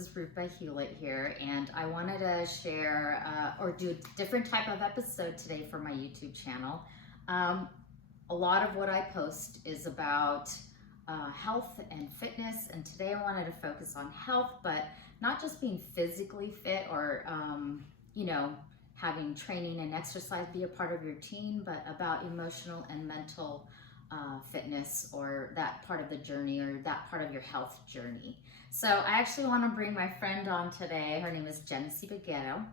is Rupa Hewlett here, and I wanted to share or do a different type of episode today for my YouTube channel. A lot of what I post is about health and fitness, and today I wanted to focus on health, but not just being physically fit or, having training and exercise be a part of your routine, but about emotional and mental fitness, or that part of the journey, or that part of your health journey. So I actually want to bring my friend on today. Her name is Genesee Beguero.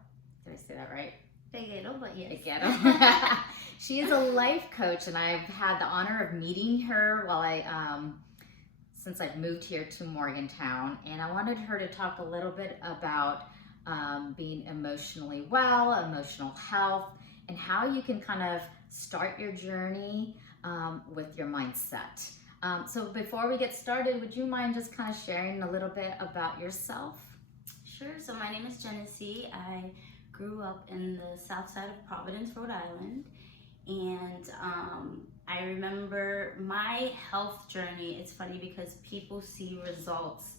Did I say that right? Beguero, but yes. Beguero. She is a life coach, and I've had the honor of meeting her since I've moved here to Morgantown. And I wanted her to talk a little bit about being emotionally well, emotional health, and how you can kind of start your journey with your mindset. So before we get started, would you mind just kind of sharing a little bit about yourself? Sure. So my name is Genesee. I grew up in the south side of Providence, Rhode Island. And I remember my health journey. It's funny because people see results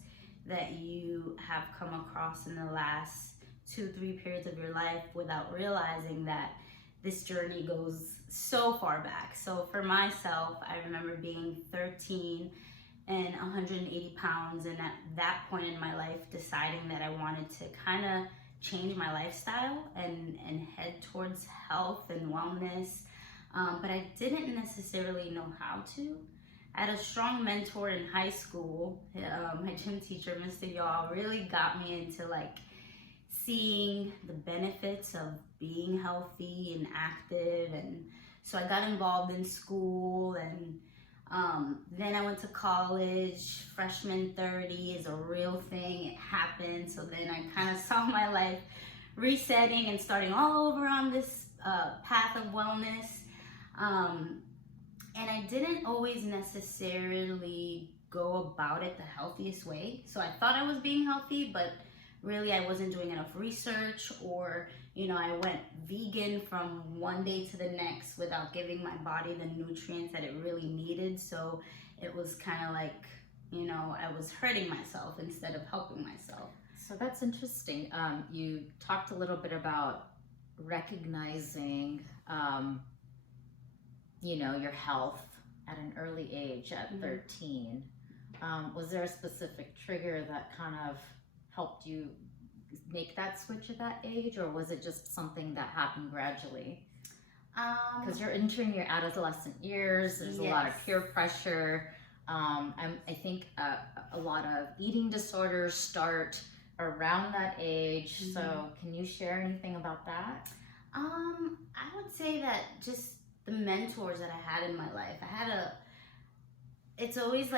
that you have come across in the last 2-3 periods of your life without realizing that this journey goes so far back. So for myself, I remember being 13 and 180 pounds, and at that point in my life deciding that I wanted to kind of change my lifestyle and head towards health and wellness, but I didn't necessarily know how to. I had a strong mentor in high school. My gym teacher, Mr. Yaw, really got me into seeing the benefits of being healthy and active, and so I got involved in school, and then I went to college. Freshman 30 is a real thing. It happened. So then I kind of saw my life resetting and starting all over on this path of wellness. And I didn't always necessarily go about it the healthiest way. So I thought I was being healthy, but really I wasn't doing enough research, or I went vegan from one day to the next without giving my body the nutrients that it really needed. So it was kind of I was hurting myself instead of helping myself. So that's interesting. You talked a little bit about recognizing your health at an early age, at 13. Was there a specific trigger that kind of helped you make that switch at that age, or was it just something that happened gradually? Because you're entering your adolescent years, there's a lot of peer pressure. I think a lot of eating disorders start around that age. So can you share anything about that? I would say that just the mentors that I had in my life, it's always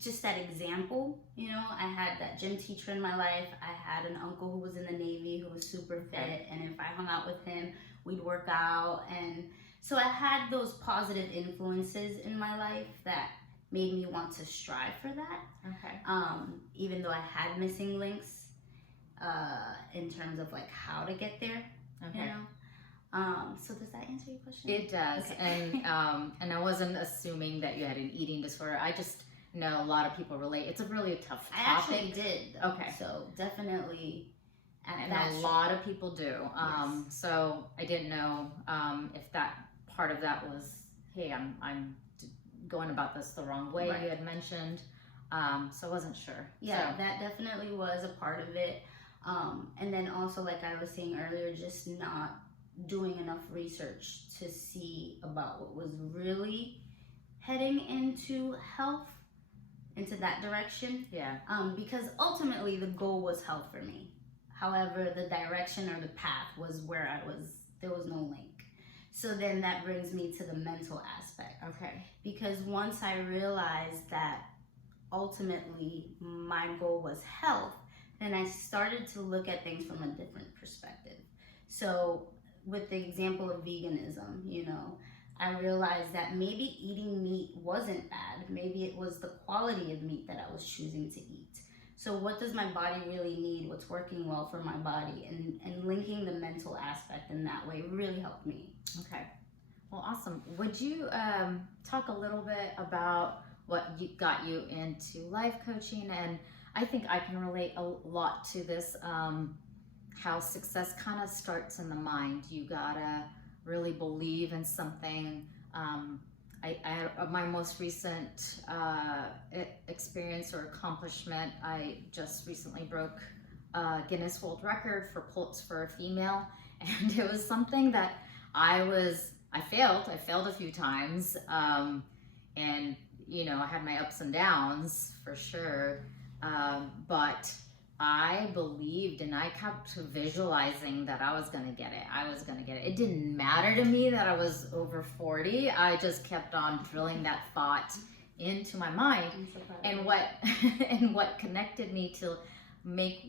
just that example. I had that gym teacher in my life. I had an uncle who was in the Navy who was super fit, and if I hung out with him, we'd work out. And so I had those positive influences in my life that made me want to strive for that. Okay. Even though I had missing links in terms of how to get there. Okay. So does that answer your question? It does. Okay. And I wasn't assuming that you had an eating disorder. I just know a lot of people relate. It's a really tough topic. I actually did. Okay. So definitely. And a lot of people do. Yes. So I didn't know if that part of that was, hey, I'm going about this the wrong way. Right. You had mentioned. So I wasn't sure. Yeah, so. That definitely was a part of it. And then also, like I was saying earlier, just not doing enough research to see about what was really heading into health, into that direction. Yeah. Because ultimately the goal was health for me. However, the direction or the path was where there was no link. So then that brings me to the mental aspect. Okay. Because once I realized that ultimately my goal was health, then I started to look at things from a different perspective. So with the example of veganism, I realized that maybe eating meat wasn't bad. Maybe it was the quality of meat that I was choosing to eat. So what does my body really need? What's working well for my body? And linking the mental aspect in that way really helped me. Okay. Well, awesome. Would you talk a little bit about what got you into life coaching, and I think I can relate a lot to this. How success kind of starts in the mind. You gotta really believe in something. I had my most recent experience or accomplishment. I just recently broke Guinness World Record for pull-ups for a female, and it was something that I failed a few times, and I had my ups and downs for sure, but I believed and I kept visualizing that I was gonna get it. I was gonna get it. It didn't matter to me that I was over 40. I just kept on drilling that thought into my mind. I'm so proud of And you. what and what connected me to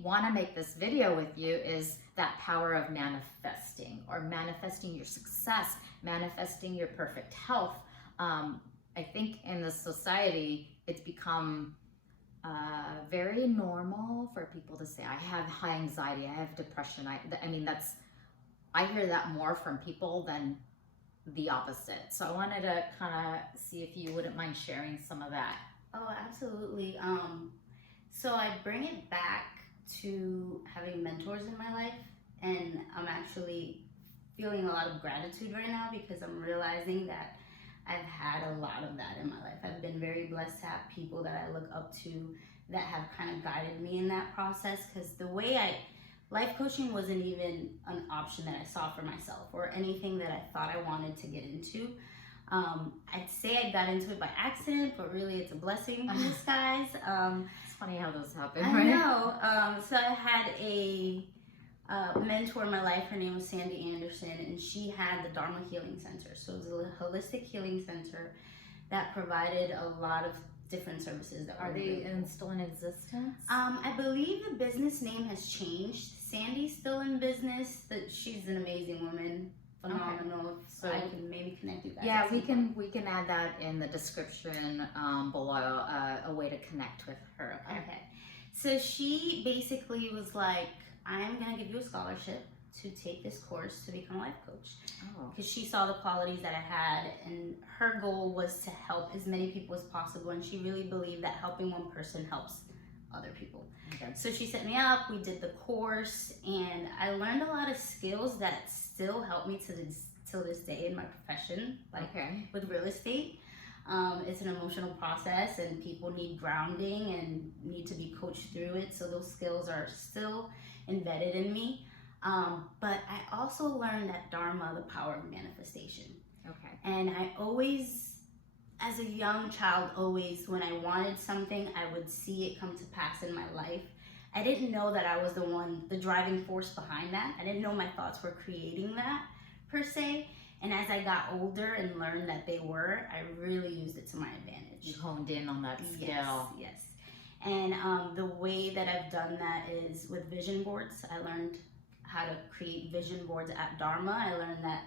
want to make this video with you is that power of manifesting your success, manifesting your perfect health. I think in this society, it's become very normal for people to say, I have high anxiety, I have depression. I mean, I hear that more from people than the opposite. So I wanted to kind of see if you wouldn't mind sharing some of that. Oh, absolutely. So I bring it back to having mentors in my life, and I'm actually feeling a lot of gratitude right now because I'm realizing that I've had a lot of that in my life. I've been very blessed to have people that I look up to that have kind of guided me in that process, because life coaching wasn't even an option that I saw for myself or anything that I thought I wanted to get into. I'd say I got into it by accident, but really it's a blessing in disguise. It's funny how those happen, I right? know. So I had a mentor in my life. Her name was Sandy Anderson, and she had the Dharma Healing Center. So it was a holistic healing center that provided a lot of different services. That Are were they available. still in existence? I believe the business name has changed. Sandy's still in business. She's an amazing woman, phenomenal. So I can maybe connect you guys. yeah, at we some point. can add that in the description below, a way to connect with her. Okay. So she basically was like, I'm going to give you a scholarship to take this course to become a life coach. Oh, Because she saw the qualities that I had, and her goal was to help as many people as possible. And she really believed that helping one person helps other people. okay. So she set me up, we did the course, and I learned a lot of skills that still help me till this day in my profession, like Okay. with real estate. It's an emotional process, and people need grounding and need to be coached through it. So those skills are still embedded in me. But I also learned at Dharma the power of manifestation. Okay. And I always, as a young child, when I wanted something, I would see it come to pass in my life. I didn't know that I was the driving force behind that. I didn't know my thoughts were creating that per se. And as I got older and learned that they were, I really used it to my advantage. You honed in on that skill. Yes. And the way that I've done that is with vision boards. I learned how to create vision boards at Dharma. I learned that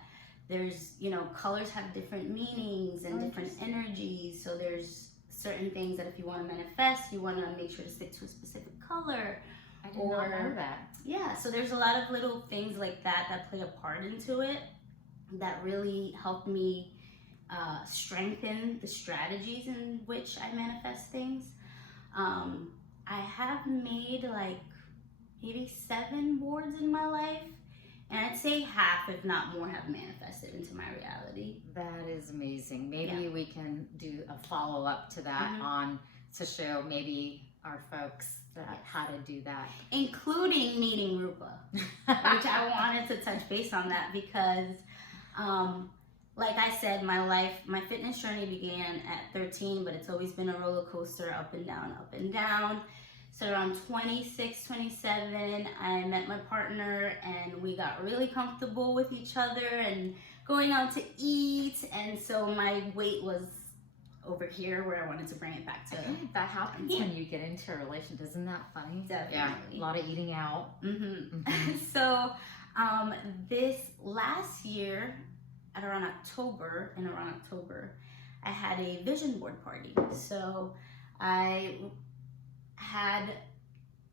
there's, colors have different meanings and different energies. So there's certain things that if you want to manifest, you want to make sure to stick to a specific color. I did not know that. Yeah, so there's a lot of little things like that play a part into it that really helped me strengthen the strategies in which I manifest things. I have made like maybe 7 boards in my life, and I'd say half, if not more, have manifested into my reality. That is amazing. Maybe we can do a follow-up to that to show maybe our folks how to do that. Including meeting Rupa, which I wanted to touch base on that because, like I said, my fitness journey began at 13, but it's always been a roller coaster, up and down, up and down. So around 26, 27, I met my partner and we got really comfortable with each other and going out to eat. And so my weight was over here where I wanted to bring it back to. I think that happens when you get into a relationship. Isn't that funny? Definitely. Yeah, a lot of eating out. So this last year, around October, I had a vision board party. So I had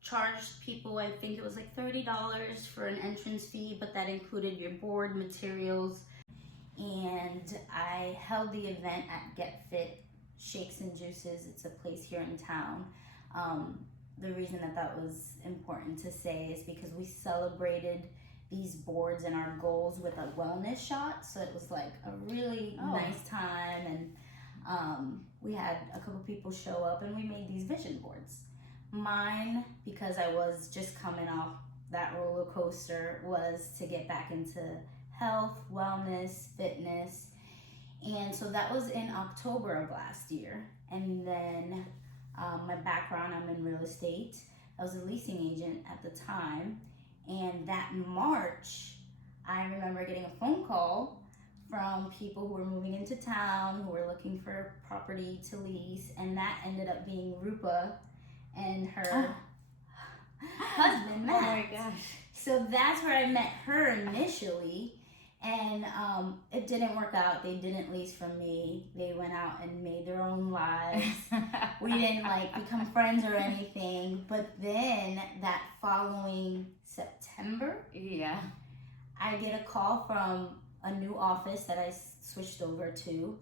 charged people, I think it was like $30 for an entrance fee, but that included your board materials. And I held the event at Get Fit Shakes and Juices. It's a place here in town. the reason that was important to say is because we celebrated these boards and our goals with a wellness shot. So it was like a really nice time, and we had a couple people show up and we made these vision boards. Mine, because I was just coming off that roller coaster, was to get back into health, wellness, fitness. And so that was in October of last year. And then my background, I'm in real estate. I was a leasing agent at the time. And that March, I remember getting a phone call from people who were moving into town, who were looking for property to lease. And that ended up being Rupa and her husband, Matt. Oh my gosh. So that's where I met her initially. And it didn't work out. They didn't lease from me. They went out and made their own lives. We didn't become friends or anything. But then that following September, Yeah. I get a call from a new office that I switched over to.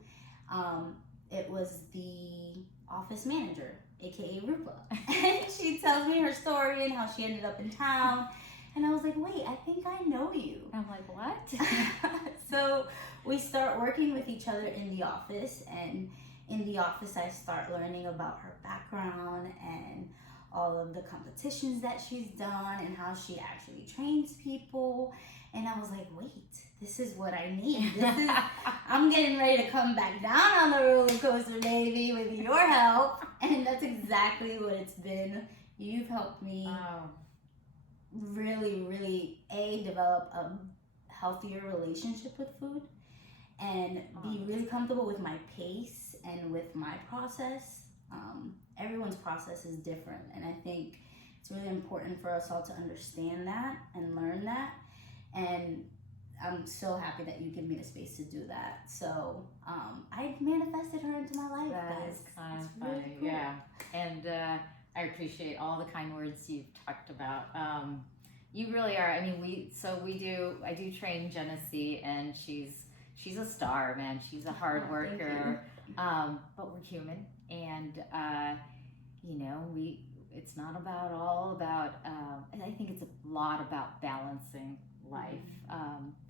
It was the office manager, aka Rupa. And she tells me her story and how she ended up in town. And I was like, wait, I think I know you. I'm like, what? So we start working with each other in the office. And in the office, I start learning about her background and all of the competitions that she's done and how she actually trains people. And I was like, wait, this is what I need. I'm getting ready to come back down on the roller coaster, baby, with your help. And that's exactly what it's been. You've helped me really, really, develop a healthier relationship with food and be really comfortable with my pace and with my process. Everyone's process is different, and I think it's really important for us all to understand that and learn that. And I'm so happy that you give me the space to do that. So I manifested her into my life, That guys. is kind of It's funny, really cool. yeah. And I appreciate all the kind words you've talked about. You really are. I mean, I do train Genesee, and she's a star, man. She's a hard worker, but we're human, and it's not all about. And I think it's a lot about balancing life,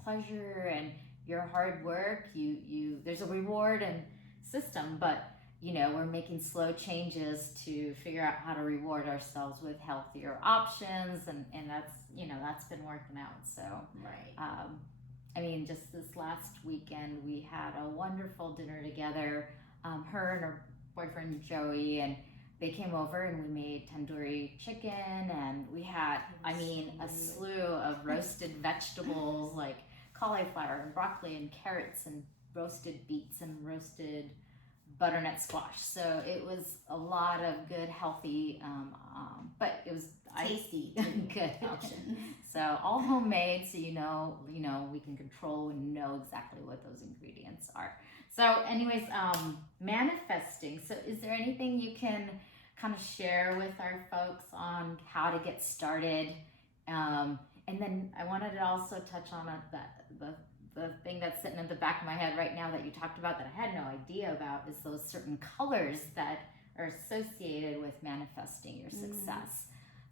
pleasure, and your hard work. There's a reward and system, but we're making slow changes to figure out how to reward ourselves with healthier options, and that's been working out. So Right. Just this last weekend we had a wonderful dinner together, her and her boyfriend Joey, and they came over and we made tandoori chicken, and we had a slew of roasted vegetables like cauliflower and broccoli and carrots and roasted beets and roasted butternut squash. So it was a lot of good, healthy, but it was Tasty good options. So all homemade, so we can control and know exactly what those ingredients are. So anyways, manifesting. So is there anything you can kind of share with our folks on how to get started? And then I wanted to also touch on the thing that's sitting at the back of my head right now that you talked about that I had no idea about is those certain colors that are associated with manifesting your success.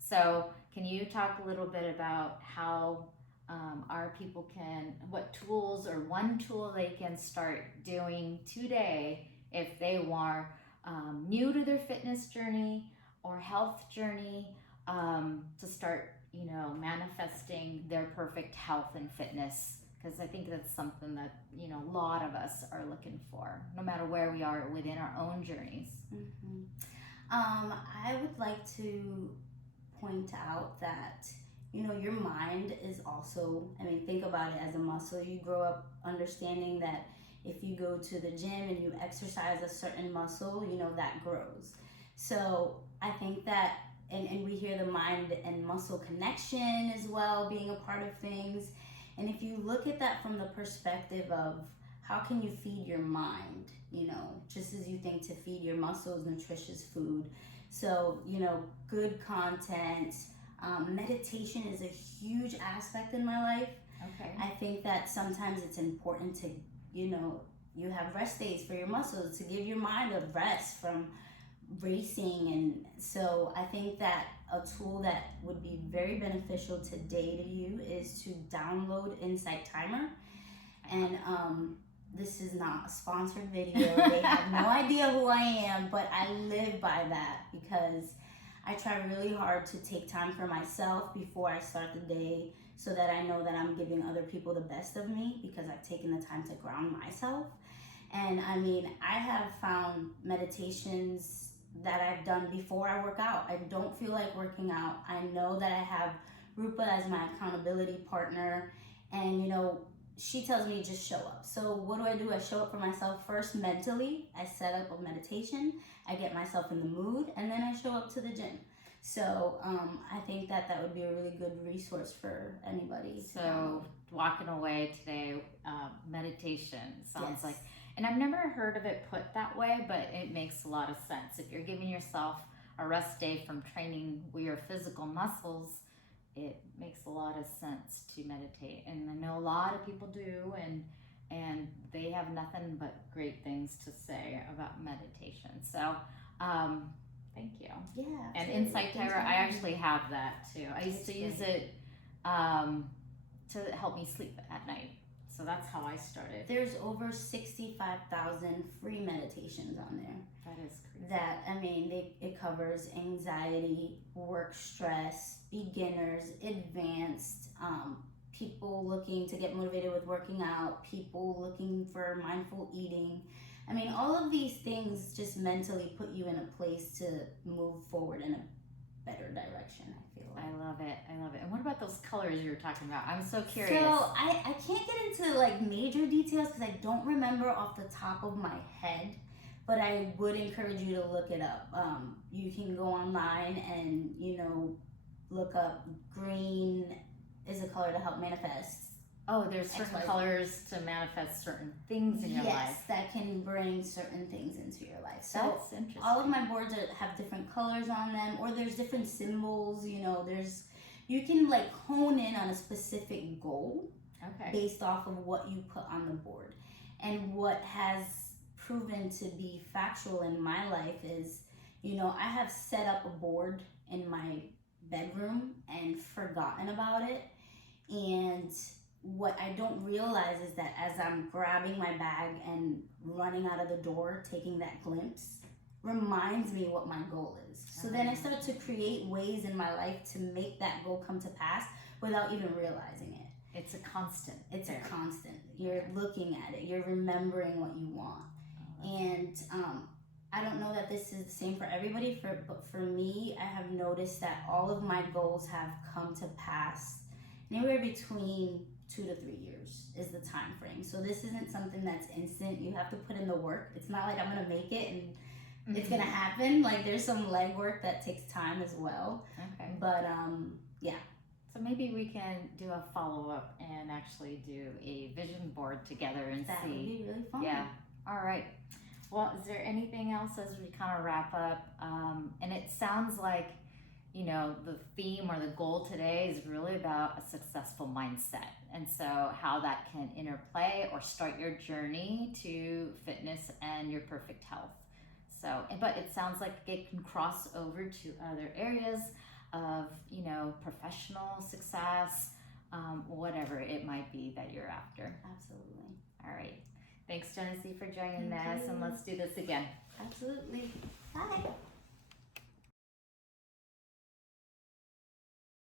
So can you talk a little bit about how our people what tools or one tool they can start doing today if they are new to their fitness journey or health journey, to start, manifesting their perfect health and fitness? Because I think that's something that, a lot of us are looking for, no matter where we are within our own journeys. Mm-hmm. I would like to point out that, your mind is also, think about it as a muscle. You grow up understanding that if you go to the gym and you exercise a certain muscle, that grows. So I think that, and we hear the mind and muscle connection as well being a part of things. And if you look at that from the perspective of how can you feed your mind, just as you think to feed your muscles, nutritious food. So, good content, meditation is a huge aspect in my life. Okay. I think that sometimes it's important to, you have rest days for your muscles, to give your mind a rest from racing, and so I think that a tool that would be very beneficial today to you is to download Insight Timer. And this is not a sponsored video. They have no idea who I am, but I live by that because I try really hard to take time for myself before I start the day, so that I know that I'm giving other people the best of me, because I've taken the time to ground myself. And I mean, I have found meditations that I've done before I work out. I don't feel like working out. I know that I have Rupa as my accountability partner, and you know, she tells me just show up. So what do? I show up for myself first mentally. I set up a meditation, I get myself in the mood, and then I show up to the gym. So I think that that would be a really good resource for anybody. So walking away today, meditation sounds Yes. like, and I've never heard of it put that way, but it makes a lot of sense. If you're giving yourself a rest day from training your physical muscles, it makes a lot of sense to meditate. And I know a lot of people do, and they have nothing but great things to say about meditation. So thank you. Yeah. And absolutely. Insight Thanks Timer, for I having me. actually have that too. I used to That's use great. it to help me sleep at night. So that's how I started. There's over 65,000 free meditations on there. That is crazy. That, I mean, it covers anxiety, work stress, beginners, advanced, people looking to get motivated with working out, people looking for mindful eating. I mean, all of these things just mentally put you in a place to move forward in a better direction, I feel like. I love it. I love it. And what about those colors you were talking about? I'm so curious. So I can't get into like major details because I don't remember off the top of my head, but I would encourage you to look it up. You can go online and, you know, look up green is a color to help manifest. Oh, there's certain XYZ. colors to manifest certain things in your Yes, life. that can bring certain things into your life. So That's interesting. all of my boards have different colors on them, or there's different symbols. You know, you can like hone in on a specific goal Okay. based off of what you put on the board. And what has proven to be factual in my life is, you know, I have set up a board in my bedroom and forgotten about it. And what I don't realize is that as I'm grabbing my bag and running out of the door, taking that glimpse reminds me what my goal is. So then I start to create ways in my life to make that goal come to pass without even realizing it. It's a constant. It's there. a constant. You're looking at it. You're remembering what you want. And I don't know that this is the same for everybody, but for me, I have noticed that all of my goals have come to pass anywhere between 2 to 3 years is the time frame. So this isn't something that's instant. You have to put in the work. It's not like I'm gonna make it and it's gonna happen. Like there's some legwork that takes time as well. Okay. But yeah. So maybe we can do a follow-up and actually do a vision board together and That see. would be really fun. Yeah. All right. Well, is there anything else as we kind of wrap up? And it sounds like, you know, the theme or the goal today is really about a successful mindset. And so how that can interplay or start your journey to fitness and your perfect health. So, but it sounds like it can cross over to other areas of, you know, professional success, whatever it might be that you're after. Absolutely. All right. Thanks, Genesee, for joining Thank us, and you. let's do this again. Absolutely. Bye.